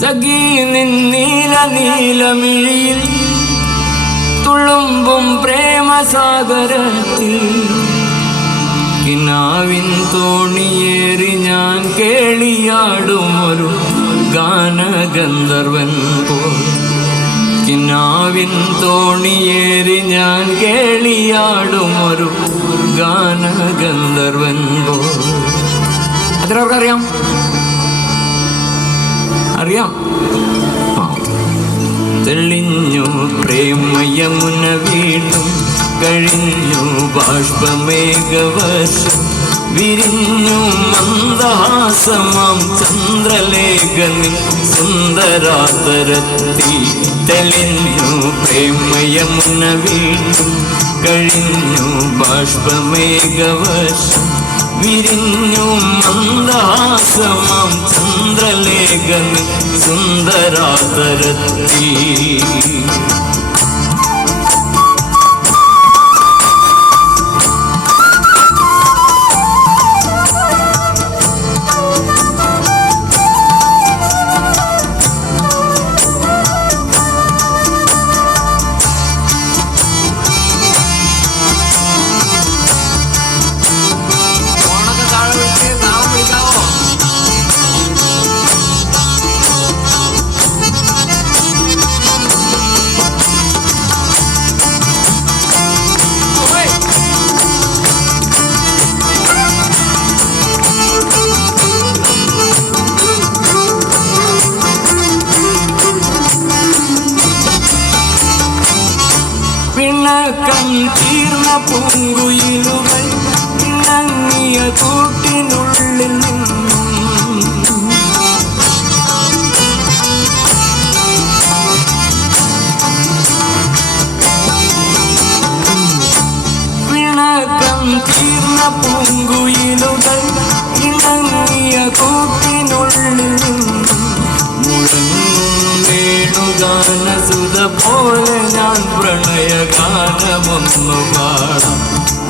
സഖീ നീല നീലമിഴിയിൽ തുളുമ്പും പ്രേമസാഗരത്തിൽ കിനാവിൻ തോണിയേറി ഞാൻ കേളിയാടും ഒരു ഗാനഗന്ധർവൻ പോൽ. കിനാവിൻ തോണിയേറി ഞാൻ കേളിയാടും ഒരു ഗാനഗന്ധർവൻ പോൽ. അതിലവർക്കറിയാം? അറിയാം. തെളിഞ്ഞു പ്രേമയമുന വീണ്ടും കഴിഞ്ഞു ബാഷ്പമേഘവർഷം വിരിഞ്ഞു മന്ദഹാസമാം ചന്ദ്രലേഖനി സുന്ദരാതരത്തി തെളിഞ്ഞു പ്രേമയമുന വീണ്ടും കഴിഞ്ഞു ബാഷ്പമേഘവർഷം വിരിഞ്ഞു മന്ദാസമം ചന്ദ്രലേഖൻ സുന്ദരാതരത്തി തീർന്ന പൂങ്കുയിലുകൾ ഇണങ്ങിയ കൂട്ടിനുള്ളിൽ നിന്നും പ്രണയഗാനമൊന്നു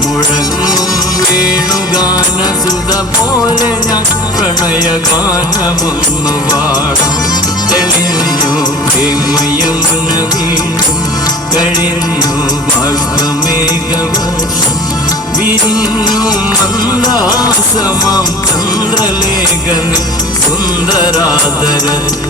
മുഴങ്ങും വേണുഗാന സുത പോലെ ഞാൻ പ്രണയഗാനമൊന്നു പാടാം തെളിഞ്ഞു പ്രേമയമുന വീണ്ടും കഴിഞ്ഞു ബാഷ്പമേഘവർഷം വിരിഞ്ഞു മന്ദാസമാം ചന്ദ്രലേഖന സുന്ദരാതരത്തിൽ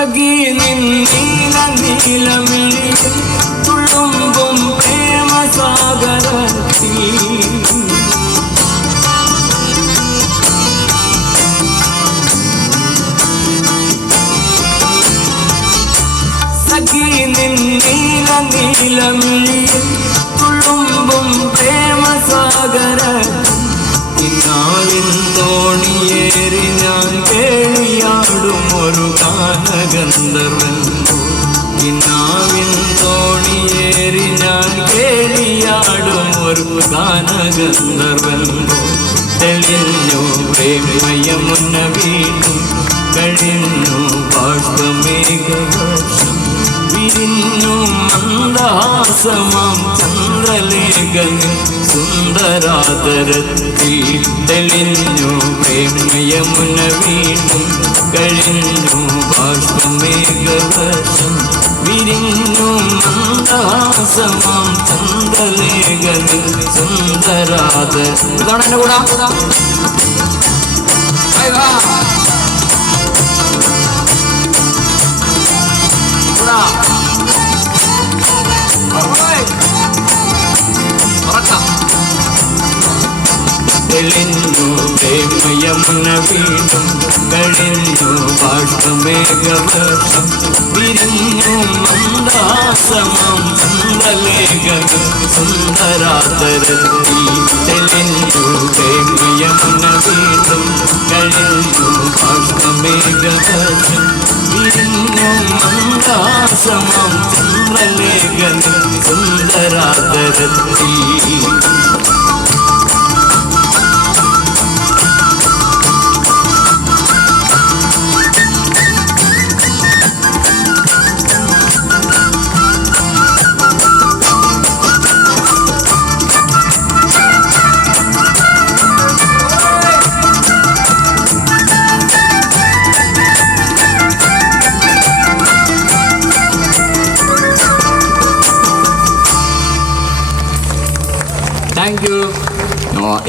സഖി നീല നീലമിഴിയും തുളുമ്പും പ്രേമസാഗരത്തിൽ. സഖി നീല നീലമിഴിയിൽ ഒരു ഗാനഗന്ധർവൻ. തെളിഞ്ഞു പ്രേമയമുന്ന വീണ്ടും കഴിഞ്ഞു ബാഷ്പമേഘവർഷം വിരിഞ്ഞു മന്ദഹാസമാം ചന്ദ്രലേഖന് സുന്ദരാതരത്തിൽ തെളിഞ്ഞു പ്രേമയമുന വീണ്ടും കഴിഞ്ഞു. ബാഷ്പമേഘവർഷം വിരിഞ്ഞു. മന്ദഹാസമാം ചന്ദ്രലേഖന് സുന്ദരാത ഇതാണ് കൂടാ. യമുന വീണ്ടും കഴിഞ്ഞു വിരിഞ്ഞു മന്ദാസമം ചന്ദ്രലേഖകൾ സുന്ദരാതരത്തിൽ തെളിഞ്ഞു യമുന വീണ്ടും കഴിഞ്ഞു ബാഷ്പമേഘവർഷം വിരിഞ്ഞു മന്ദാസമം ചന്ദ്രലേഖകൾ സുന്ദരാതരത്തിൽ you.